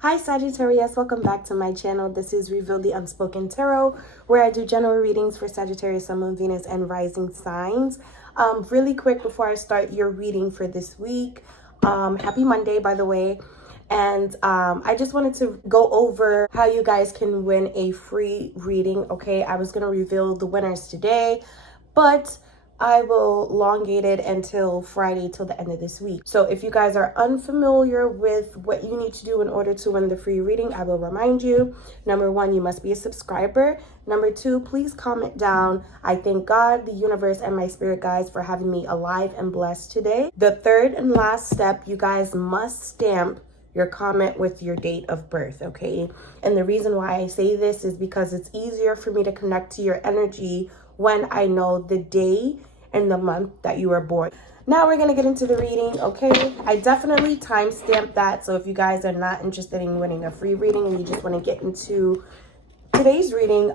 Hi Sagittarius, welcome back to my channel. This is Reveal the Unspoken Tarot, where I do general readings for Sagittarius, Sun, Moon, Venus, and rising signs. Really quick before I start your reading for this week, happy Monday, by the way. And I just wanted to go over how you guys can win a free reading, okay? I was going to reveal the winners today, but I will elongate it until Friday, till the end of this week. So if you guys are unfamiliar with what you need to do in order to win the free reading, I will remind you. Number one, you must be a subscriber. Number two, please comment down. I thank God, the universe, and my spirit guides for having me alive and blessed today. The third and last step, you guys must stamp your comment with your date of birth, okay? And the reason why I say this is because it's easier for me to connect to your energy when I know the day and the month that you were born. Now we're gonna get into the reading, okay? I definitely timestamped that, so if you guys are not interested in winning a free reading and you just want to get into today's reading,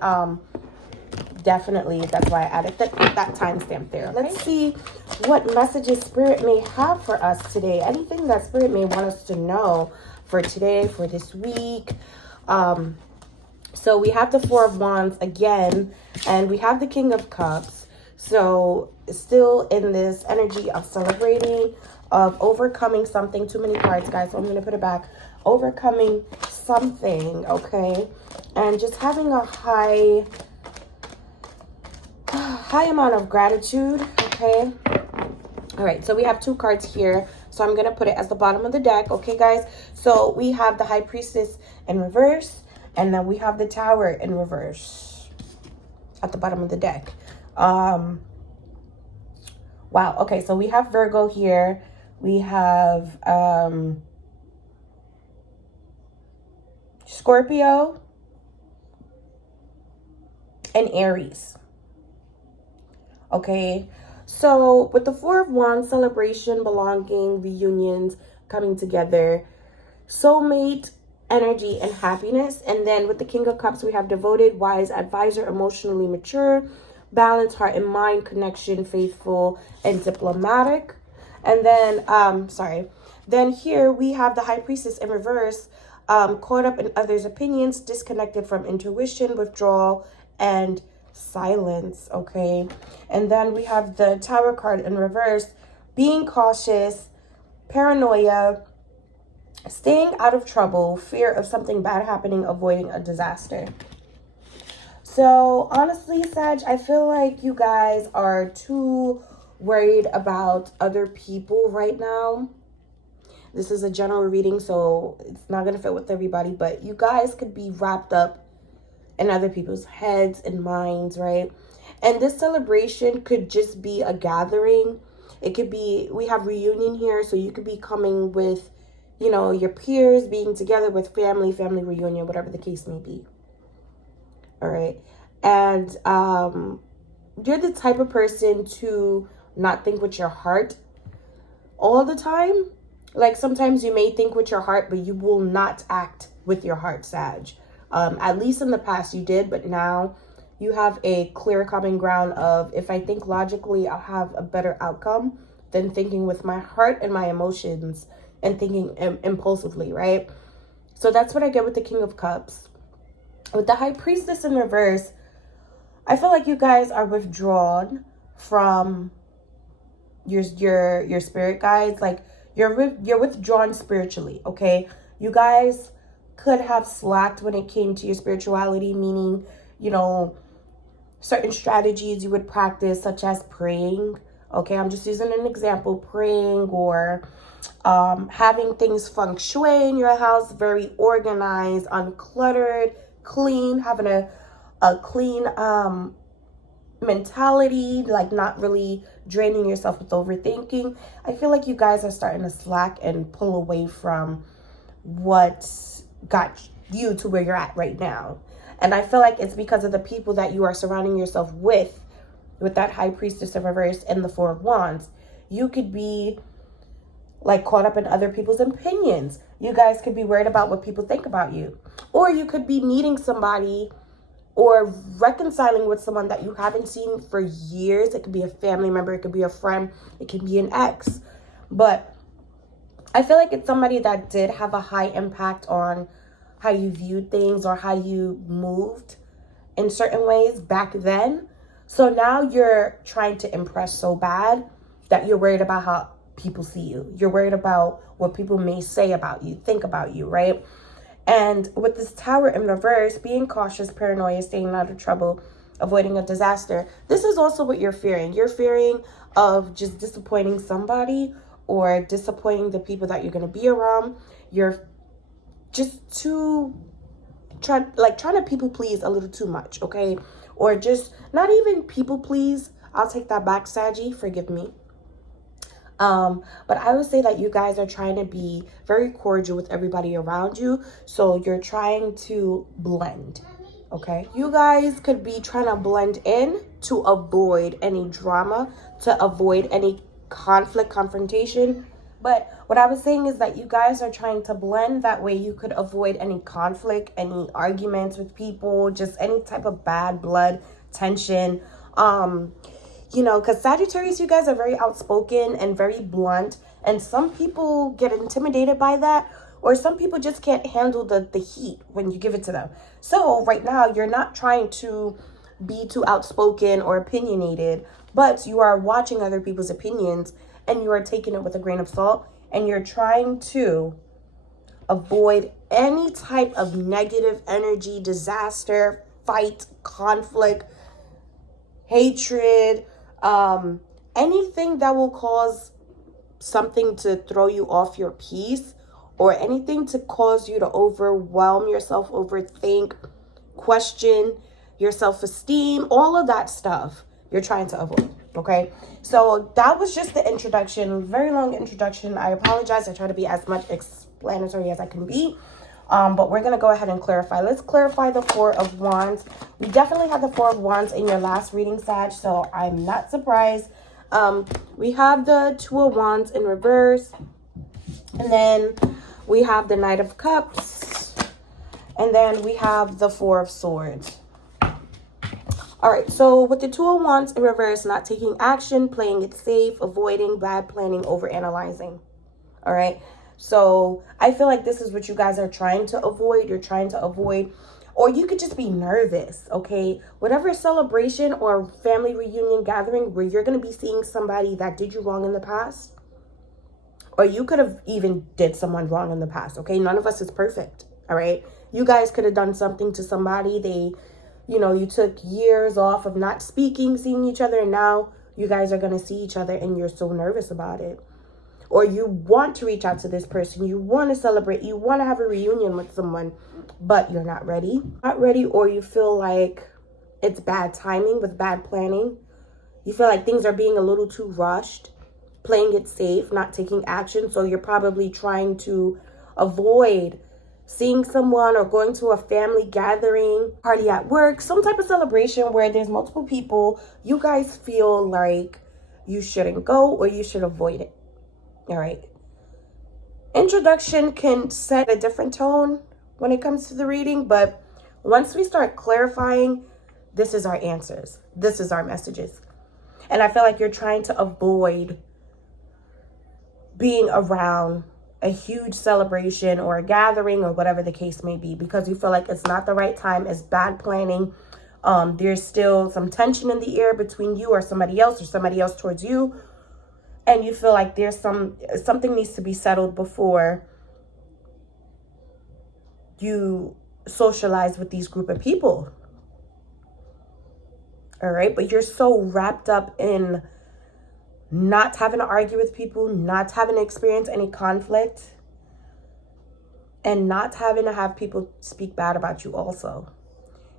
definitely, that's why I added that timestamp there. Okay? Let's see what messages Spirit may have for us today. Anything that Spirit may want us to know for today, for this week. So we have the Four of Wands again, and we have the King of Cups. So still in this energy of celebrating, of overcoming something. Too many cards, guys, so I'm going to put it back. Overcoming something, okay? And just having a high amount of gratitude, okay? All right, so we have two cards here. So I'm going to put it as the bottom of the deck, okay, guys? So we have the High Priestess in reverse, and then we have the Tower in reverse at the bottom of the deck. Wow. Okay, so we have Virgo here. We have Scorpio and Aries. Okay, so with the Four of Wands, celebration, belonging, reunions, coming together, soulmate energy and happiness. And then with the King of Cups, we have devoted, wise, advisor, emotionally mature, balance, heart and mind, connection, faithful, and diplomatic. And then then here we have the High Priestess in reverse, caught up in others' opinions, disconnected from intuition, withdrawal, and silence, okay? And then we have the Tower card in reverse, being cautious, paranoia, staying out of trouble, fear of something bad happening, avoiding a disaster. So honestly, Sag, I feel like you guys are too worried about other people right now. This is a general reading, so it's not going to fit with everybody, but you guys could be wrapped up in other people's heads and minds, right? And this celebration could just be a gathering. It could be, we have reunion here, so you could be coming with, you know, your peers, being together with family reunion, whatever the case may be. All right. And you're the type of person to not think with your heart all the time. Like sometimes you may think with your heart, but you will not act with your heart, Sag. At least in the past you did, but now you have a clear common ground of, if I think logically, I'll have a better outcome than thinking with my heart and my emotions and thinking impulsively, right? So that's what I get with the King of Cups. With the High Priestess in reverse, I feel like you guys are withdrawn from your spirit guides. Like you're withdrawn spiritually, okay? You guys could have slacked when it came to your spirituality, meaning, you know, certain strategies you would practice, such as praying. Okay, I'm just using an example, praying, or having things feng shui in your house, very organized, uncluttered, clean, having a clean mentality, like not really draining yourself with overthinking. I feel like you guys are starting to slack and pull away from what got you to where you're at right now. And I feel like it's because of the people that you are surrounding yourself with that High Priestess of reverse and the Four of Wands. You could be like caught up in other people's opinions. You guys could be worried about what people think about you. Or you could be meeting somebody or reconciling with someone that you haven't seen for years. It could be a family member, it could be a friend, it could be an ex. But I feel like it's somebody that did have a high impact on how you viewed things or how you moved in certain ways back then. So now you're trying to impress so bad that you're worried about how people see you. You're worried about what people may say about you, think about you, right? And with this Tower in reverse, being cautious, paranoia, staying out of trouble, avoiding a disaster, this is also what you're fearing. You're fearing of just disappointing somebody or disappointing the people that you're going to be around. You're just trying to people please a little too much, okay? Or just not even people please. I'll take that back, Saggy, forgive me. But I would say that you guys are trying to be very cordial with everybody around you. So you're trying to blend, okay? You guys could be trying to blend in to avoid any drama, to avoid any conflict, confrontation. But what I was saying is that you guys are trying to blend. That way you could avoid any conflict, any arguments with people, just any type of bad blood, tension. You know, because Sagittarius, you guys are very outspoken and very blunt. And some people get intimidated by that. Or some people just can't handle the heat when you give it to them. So right now, you're not trying to be too outspoken or opinionated. But you are watching other people's opinions. And you are taking it with a grain of salt. And you're trying to avoid any type of negative energy, disaster, fight, conflict, hatred, anything that will cause something to throw you off your peace, or anything to cause you to overwhelm yourself, overthink, question your self-esteem, all of that stuff you're trying to avoid, okay? So that was just the introduction, very long introduction. I apologize. I try to be as much explanatory as I can be. But we're going to go ahead and clarify. Let's clarify the Four of Wands. We definitely had the Four of Wands in your last reading, Sag, so I'm not surprised. We have the Two of Wands in reverse. And then we have the Knight of Cups. And then we have the Four of Swords. All right, so with the Two of Wands in reverse, not taking action, playing it safe, avoiding, bad planning, overanalyzing. All right. So I feel like this is what you guys are trying to avoid. You're trying to avoid, or you could just be nervous, okay? Whatever celebration or family reunion gathering where you're going to be seeing somebody that did you wrong in the past, or you could have even did someone wrong in the past, okay? None of us is perfect, all right? You guys could have done something to somebody. You took years off of not speaking, seeing each other, and now you guys are going to see each other and you're so nervous about it. Or you want to reach out to this person, you want to celebrate, you want to have a reunion with someone, but you're not ready. Not ready, or you feel like it's bad timing with bad planning. You feel like things are being a little too rushed, playing it safe, not taking action. So you're probably trying to avoid seeing someone or going to a family gathering, party at work, some type of celebration where there's multiple people. You guys feel like you shouldn't go or you should avoid it. All right. Introduction can set a different tone when it comes to the reading, but once we start clarifying, this is our answers. This is our messages. And I feel like you're trying to avoid being around a huge celebration or a gathering or whatever the case may be, because you feel like it's not the right time, it's bad planning. There's still some tension in the air between you or somebody else towards you. And you feel like there's something needs to be settled before you socialize with these group of people. All right. But you're so wrapped up in not having to argue with people, not having to experience any conflict, and not having to have people speak bad about you also.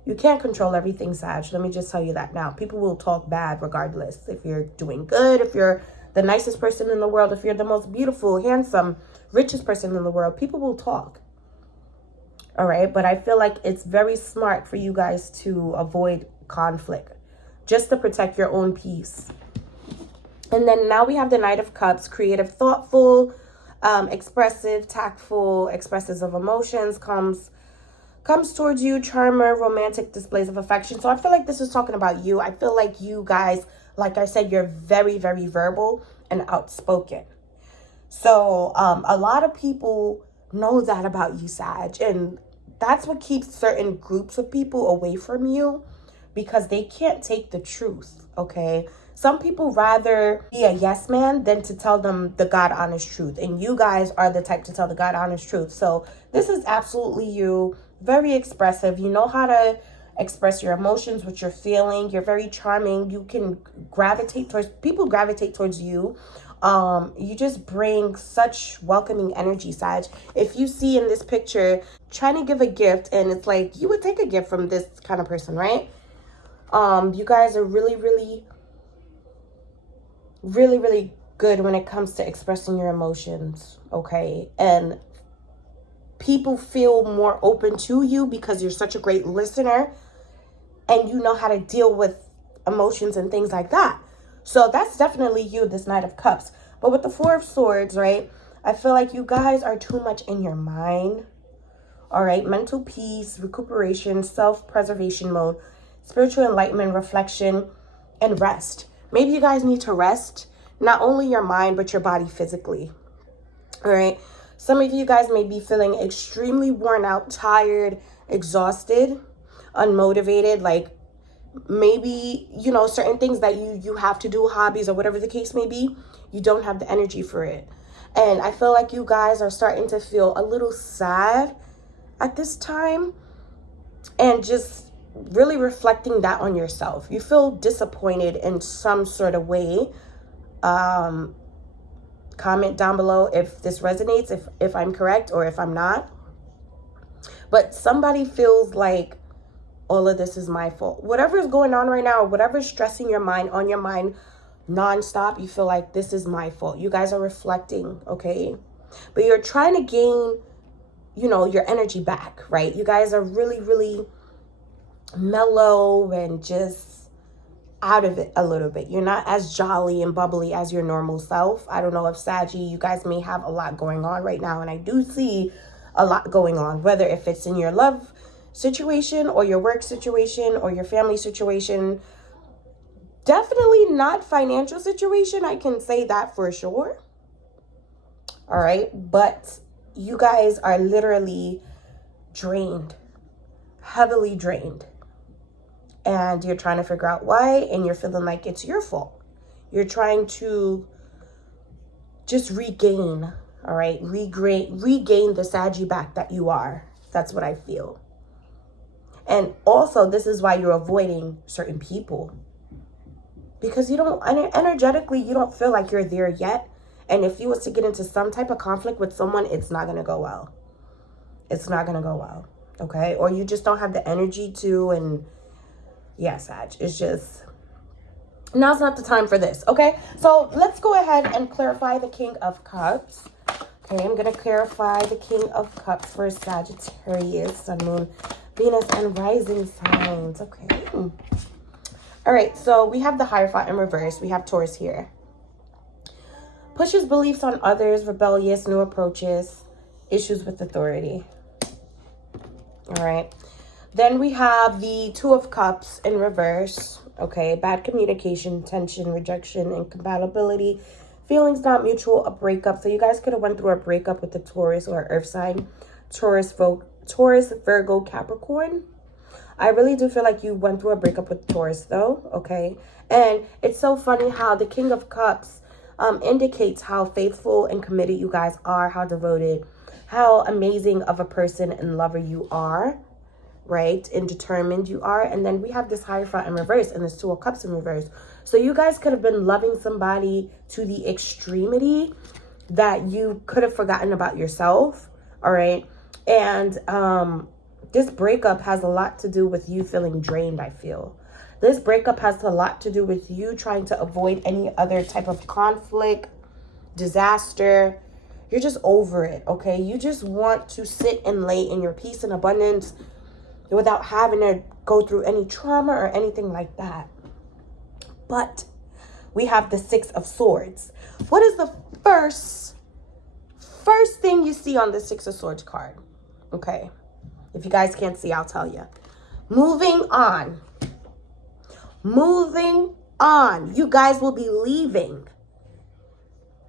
You can't control everything, Sag. Let me just tell you that now. People will talk bad regardless. If you're doing good, if you're the nicest person in the world, if you're the most beautiful, handsome, richest person in the world, people will talk. All right. But I feel like it's very smart for you guys to avoid conflict just to protect your own peace. And then now we have the Knight of Cups, creative, thoughtful, expressive, tactful, expressive of emotions, comes towards you, charmer, romantic displays of affection. So I feel like this is talking about you. I feel like you guys, like I said, you're very, very verbal and outspoken. So a lot of people know that about you, Sag. And that's what keeps certain groups of people away from you, because they can't take the truth, okay? Some people rather be a yes man than to tell them the God honest truth. And you guys are the type to tell the God honest truth. So this is absolutely you. Very expressive. You know how to express your emotions, what you're feeling. You're very charming. You can gravitate towards, people gravitate towards you. You just bring such welcoming energy, Sag. If you see in this picture trying to give a gift, and it's like you would take a gift from this kind of person, right? You guys are really, really, really, really good when it comes to expressing your emotions, okay? And people feel more open to you because you're such a great listener and you know how to deal with emotions and things like that. So that's definitely you, this Knight of Cups. But with the Four of Swords, right, I feel like you guys are too much in your mind. All right, mental peace, recuperation, self-preservation mode, spiritual enlightenment, reflection, and rest. Maybe you guys need to rest, not only your mind, but your body physically. All right. Some of you guys may be feeling extremely worn out, tired, exhausted, unmotivated, like maybe, you know, certain things that you have to do, hobbies or whatever the case may be, you don't have the energy for it. And I feel like you guys are starting to feel a little sad at this time, and just really reflecting that on yourself. You feel disappointed in some sort of way. Comment down below if this resonates, if I'm correct or if I'm not. But somebody feels like all of this is my fault. Whatever is going on right now, whatever is stressing your mind, on your mind nonstop, you feel like this is my fault. You guys are reflecting, okay? But you're trying to gain, you know, your energy back, right? You guys are really, really mellow and just out of it a little bit. You're not as jolly and bubbly as your normal self. I don't know if Saggy, you guys may have a lot going on right now, and I do see a lot going on, whether if it's in your love situation or your work situation or your family situation. Definitely not financial situation, I can say that for sure. All right, but you guys are literally drained, heavily drained. And you're trying to figure out why, and you're feeling like it's your fault. You're trying to just regain, all right? Regain the Saggy back that you are. That's what I feel. And also, this is why you're avoiding certain people. Because you don't, energetically, you don't feel like you're there yet. And if you was to get into some type of conflict with someone, it's not going to go well. It's not going to go well, okay? Or you just don't have the energy to, and yeah, Sag, it's just, now's not the time for this, okay? So let's go ahead and clarify the King of Cups. Okay, I'm going to clarify the King of Cups for Sagittarius, Sun, Moon, Venus, and rising signs. Okay. All right, so we have the Hierophant in reverse. We have Taurus here. Pushes beliefs on others, rebellious, new approaches, issues with authority. All right. Then we have the Two of Cups in reverse. Okay, bad communication, tension, rejection, incompatibility, feelings not mutual, a breakup. So you guys could have went through a breakup with the Taurus or Earth sign. Taurus, Virgo, Capricorn. I really do feel like you went through a breakup with Taurus though, okay? And it's so funny how the King of Cups indicates how faithful and committed you guys are, how devoted, how amazing of a person and lover you are, right? And determined you are. And then we have this Hierophant in reverse and this Two of Cups in reverse. So you guys could have been loving somebody to the extremity that you could have forgotten about yourself, all right? And this breakup has a lot to do with you feeling drained, I feel. This breakup has a lot to do with you trying to avoid any other type of conflict, disaster. You're just over it, okay? You just want to sit and lay in your peace and abundance without having to go through any trauma or anything like that. But we have the Six of Swords. What is the first thing you see on the Six of Swords card? Okay. If you guys can't see, I'll tell you. Moving on. Moving on. You guys will be leaving.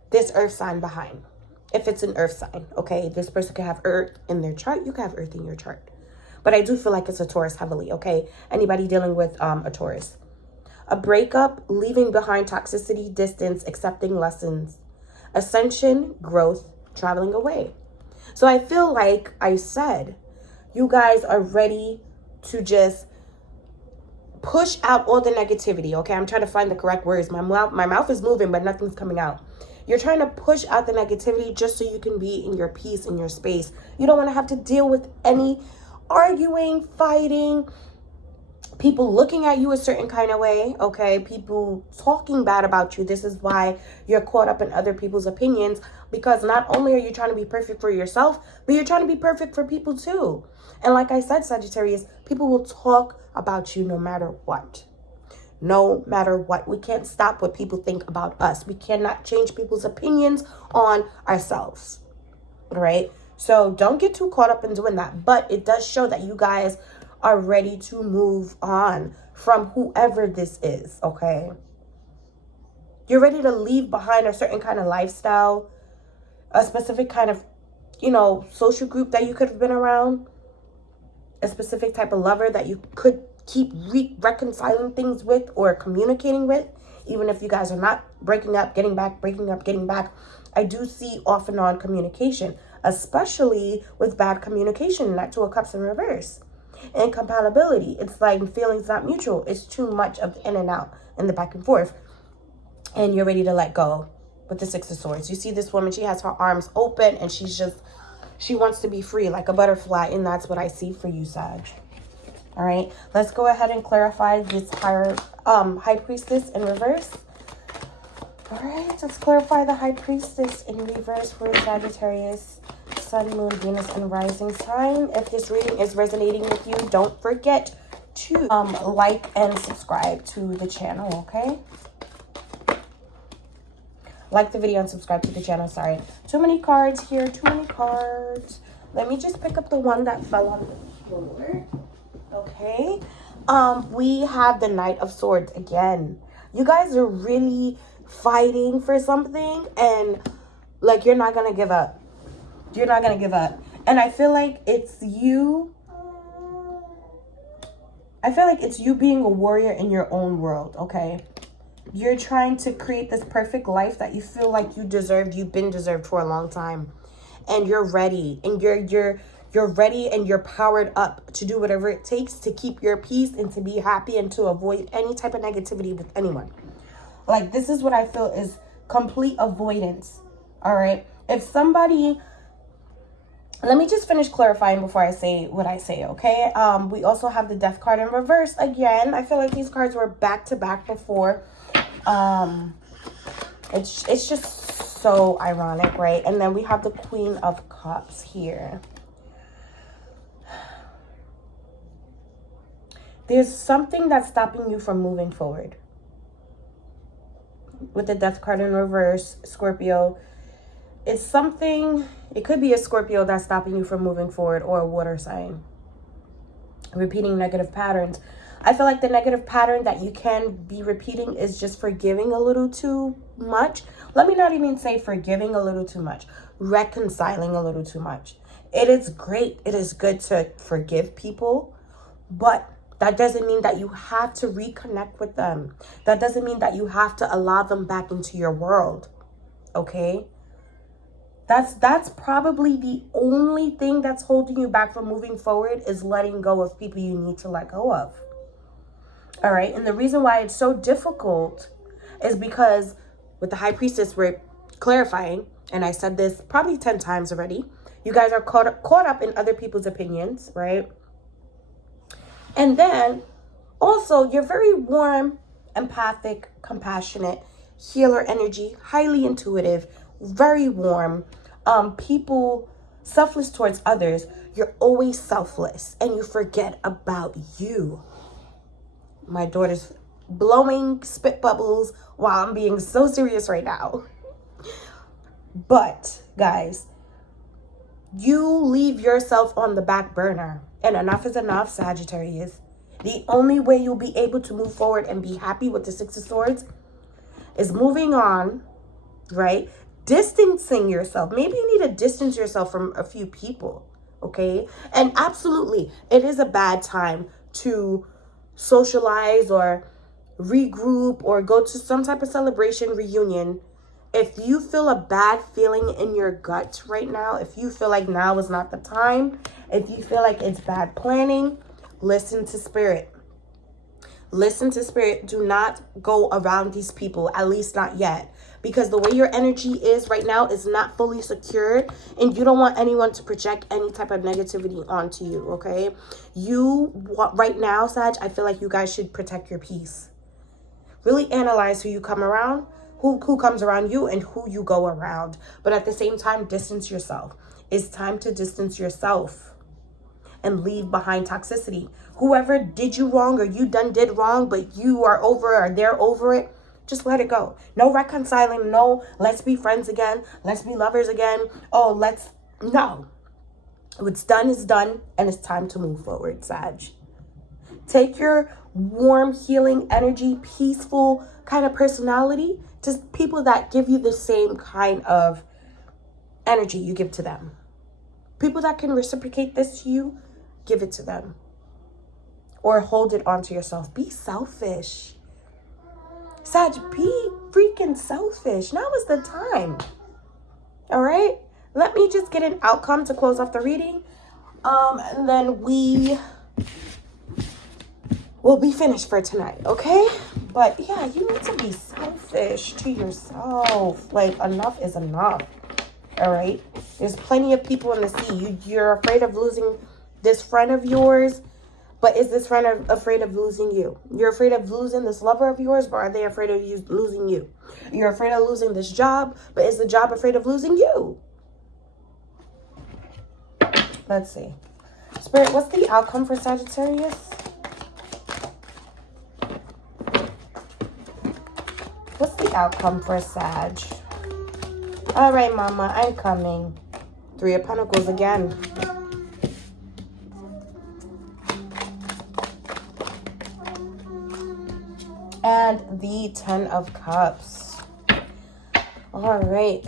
this earth sign behind. If it's an earth sign, okay? This person could have earth in their chart. You could have earth in your chart. But I do feel like it's a Taurus heavily, okay? Anybody dealing with a Taurus. A breakup, leaving behind toxicity, distance, accepting lessons. Ascension, growth, traveling away. So I feel like I said, you guys are ready to just push out all the negativity, okay? I'm trying to find the correct words. My mouth is moving, but nothing's coming out. You're trying to push out the negativity just so you can be in your peace, in your space. You don't want to have to deal with any arguing, fighting, people looking at you a certain kind of way, okay? People talking bad about you. This is why you're caught up in other people's opinions, because not only are you trying to be perfect for yourself, but you're trying to be perfect for people too. And like I said, Sagittarius, people will talk about you no matter what. No matter what. We can't stop what people think about us. We cannot change people's opinions on ourselves, all right? So don't get too caught up in doing that. But it does show that you guys are ready to move on from whoever this is, okay? You're ready to leave behind a certain kind of lifestyle, a specific kind of, social group that you could have been around, a specific type of lover that you could keep reconciling things with or communicating with, even if you guys are not breaking up, getting back, breaking up, getting back. I do see off and on communication, especially with bad communication, that Two of Cups in reverse. Incompatibility. It's like feelings not mutual. It's too much of the in and out and the back and forth. And you're ready to let go with the Six of Swords. You see this woman, she has her arms open and she wants to be free like a butterfly. And that's what I see for you, Sag. All right, let's go ahead and clarify this High Priestess in reverse. All right, let's clarify the High Priestess in reverse for Sagittarius, Sun, Moon, Venus, and Rising sign. If this reading is resonating with you, don't forget to like and subscribe to the channel, okay? Like the video and subscribe to the channel. Sorry, too many cards here, too many cards. Let me just pick up the one that fell on the floor. Okay, we have the Knight of Swords again. You guys are really fighting for something, and like you're not gonna give up. You're not gonna give up. And I feel like it's you. I feel like it's you being a warrior in your own world, okay? You're trying to create this perfect life that you feel like you deserved. You've been deserved for a long time, and you're ready, and you're ready, and you're powered up to do whatever it takes to keep your peace and to be happy and to avoid any type of negativity with anyone. Like, this is what I feel is complete avoidance. All right. If somebody, let me just finish clarifying before I say what I say. Okay. We also have the Death card in reverse again. I feel like these cards were back to back before. It's just so ironic, right? And then we have the Queen of Cups here. There's something that's stopping you from moving forward. With the Death card in reverse, Scorpio, it's something, it could be a Scorpio that's stopping you from moving forward, or a water sign. Repeating negative patterns. I feel like the negative pattern that you can be repeating is just forgiving a little too much. Let me not even say forgiving a little too much. Reconciling a little too much. It is great. It is good to forgive people, but that doesn't mean that you have to reconnect with them. That doesn't mean that you have to allow them back into your world. Okay? That's probably the only thing that's holding you back from moving forward, is letting go of people you need to let go of. All right? And the reason why it's so difficult is because with the High Priestess, we're clarifying, and I said this probably 10 times already, you guys are caught up in other people's opinions, right? And then also, you're very warm, empathic, compassionate, healer energy, highly intuitive, very warm, people, selfless towards others. You're always selfless, and you forget about you. My daughter's blowing spit bubbles while I'm being so serious right now. But guys, you leave yourself on the back burner. And enough is enough, Sagittarius. The only way you'll be able to move forward and be happy with the Six of Swords is moving on, right? distancing yourself. Maybe you need to distance yourself from a few people, okay? And absolutely, it is a bad time to socialize or regroup or go to some type of celebration, reunion. If you feel a bad feeling in your gut right now, if you feel like now is not the time, if you feel like it's bad planning, listen to spirit. Listen to spirit. Do not go around these people, at least not yet. Because the way your energy is right now is not fully secured, and you don't want anyone to project any type of negativity onto you, okay? Right now, Sag, I feel like you guys should protect your peace. Really analyze who you come around, who comes around you, and who you go around. But at the same time, distance yourself. It's time to distance yourself and leave behind toxicity. Whoever did you wrong or you did wrong, but you are over or they're over it, just let it go. No reconciling. No, let's be friends again. Let's be lovers again. No. What's done is done, and it's time to move forward, Sag. Take your warm, healing energy, peaceful kind of personality to people that give you the same kind of energy you give to them. People that can reciprocate this to you, give it to them. Or hold it onto yourself. Be selfish. Sag, be freaking selfish. Now is the time. All right? Let me just get an outcome to close off the reading. And then we will be finished for tonight, okay? But yeah, you need to be selfish to yourself. Like, enough is enough. All right? There's plenty of people in the sea. You're afraid of losing this friend of yours. But is this friend afraid of losing you? You're afraid of losing this lover of yours, but are they afraid of losing you? You're afraid of losing this job, but is the job afraid of losing you? Let's see. Spirit, what's the outcome for Sagittarius? What's the outcome for Sag? All right, Mama, I'm coming. 3 of Pentacles again. And the 10 of Cups. All right.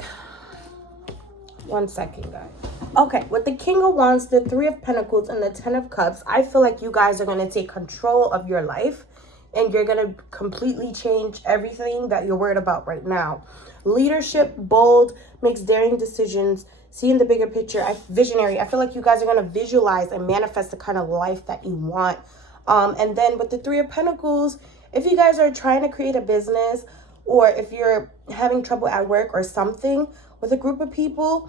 1 second, guys. Okay, with the King of Wands, the 3 of Pentacles, and the 10 of Cups, I feel like you guys are going to take control of your life. And you're going to completely change everything that you're worried about right now. Leadership, bold, makes daring decisions, seeing the bigger picture, visionary. I feel like you guys are going to visualize and manifest the kind of life that you want. And then with the 3 of Pentacles, if you guys are trying to create a business, or if you're having trouble at work or something with a group of people,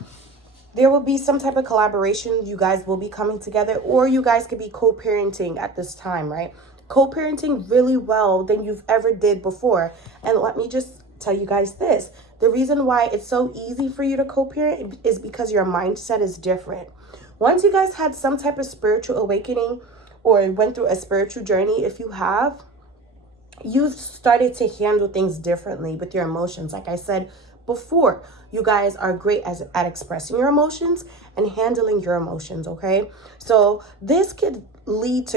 there will be some type of collaboration. You guys will be coming together, or you guys could be co-parenting at this time, right? Co-parenting really well than you've ever did before. And let me just tell you guys this. The reason why it's so easy for you to co-parent is because your mindset is different. Once you guys had some type of spiritual awakening or went through a spiritual journey, if you have, you've started to handle things differently with your emotions. Like I said before, you guys are great at expressing your emotions and handling your emotions, okay? So this could lead to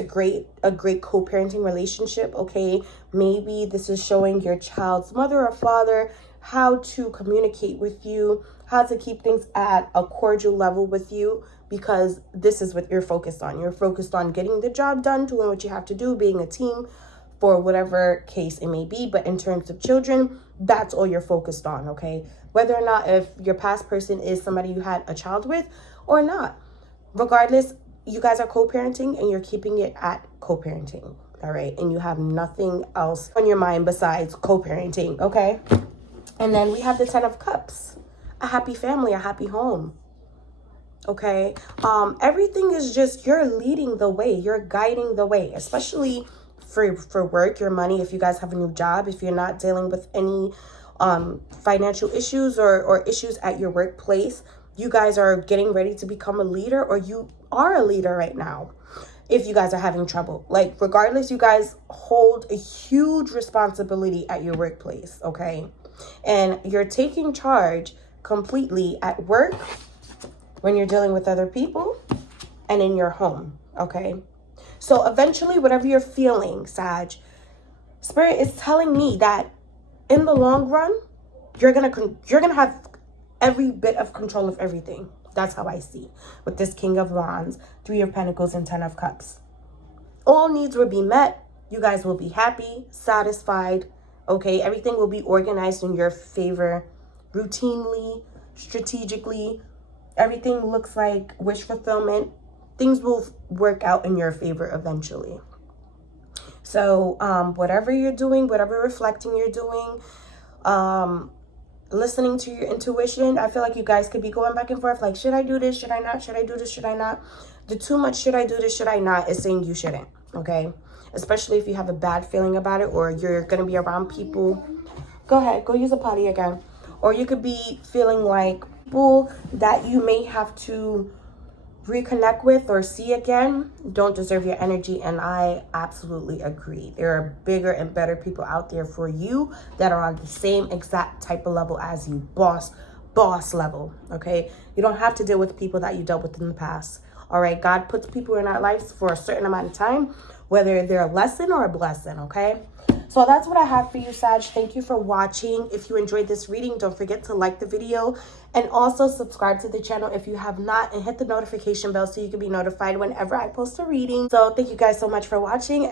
a great co-parenting relationship, okay? Maybe this is showing your child's mother or father how to communicate with you, how to keep things at a cordial level with you, because this is what you're focused on. You're focused on getting the job done, doing what you have to do, being a team, for whatever case it may be. But in terms of children, that's all you're focused on, okay? Whether or not if your past person is somebody you had a child with or not. Regardless, you guys are co-parenting and you're keeping it at co-parenting, all right? And you have nothing else on your mind besides co-parenting, okay? And then we have the 10 of Cups. A happy family, a happy home, okay? Everything is just, you're leading the way. You're guiding the way, especially for work, your money, if you guys have a new job, if you're not dealing with any financial issues or issues at your workplace, you guys are getting ready to become a leader, or you are a leader right now. If you guys are having trouble, like regardless, you guys hold a huge responsibility at your workplace, okay? And you're taking charge completely at work, when you're dealing with other people, and in your home, okay? So eventually, whatever you're feeling, Sag, Spirit is telling me that in the long run, you're gonna have every bit of control of everything. That's how I see with this King of Wands, 3 of Pentacles, and 10 of Cups. All needs will be met. You guys will be happy, satisfied. Okay, everything will be organized in your favor, routinely, strategically. Everything looks like wish fulfillment. Things will work out in your favor eventually. So whatever you're doing, whatever reflecting you're doing, listening to your intuition, I feel like you guys could be going back and forth, like, should I do this? Should I not? Should I do this? Should I not? The too much should I do this? Should I not is saying you shouldn't, okay? Especially if you have a bad feeling about it, or you're going to be around people. Go ahead, go use a potty again. Or you could be feeling like people that you may have to reconnect with or see again don't deserve your energy, and I absolutely agree. There are bigger and better people out there for you that are on the same exact type of level as you, boss level. Okay, you don't have to deal with people that you dealt with in the past. All right, God puts people in our lives for a certain amount of time, whether they're a lesson or a blessing. Okay, so that's what I have for you, Sag. Thank you for watching. If you enjoyed this reading, don't forget to like the video and also subscribe to the channel if you have not, and hit the notification bell so you can be notified whenever I post a reading. So thank you guys so much for watching.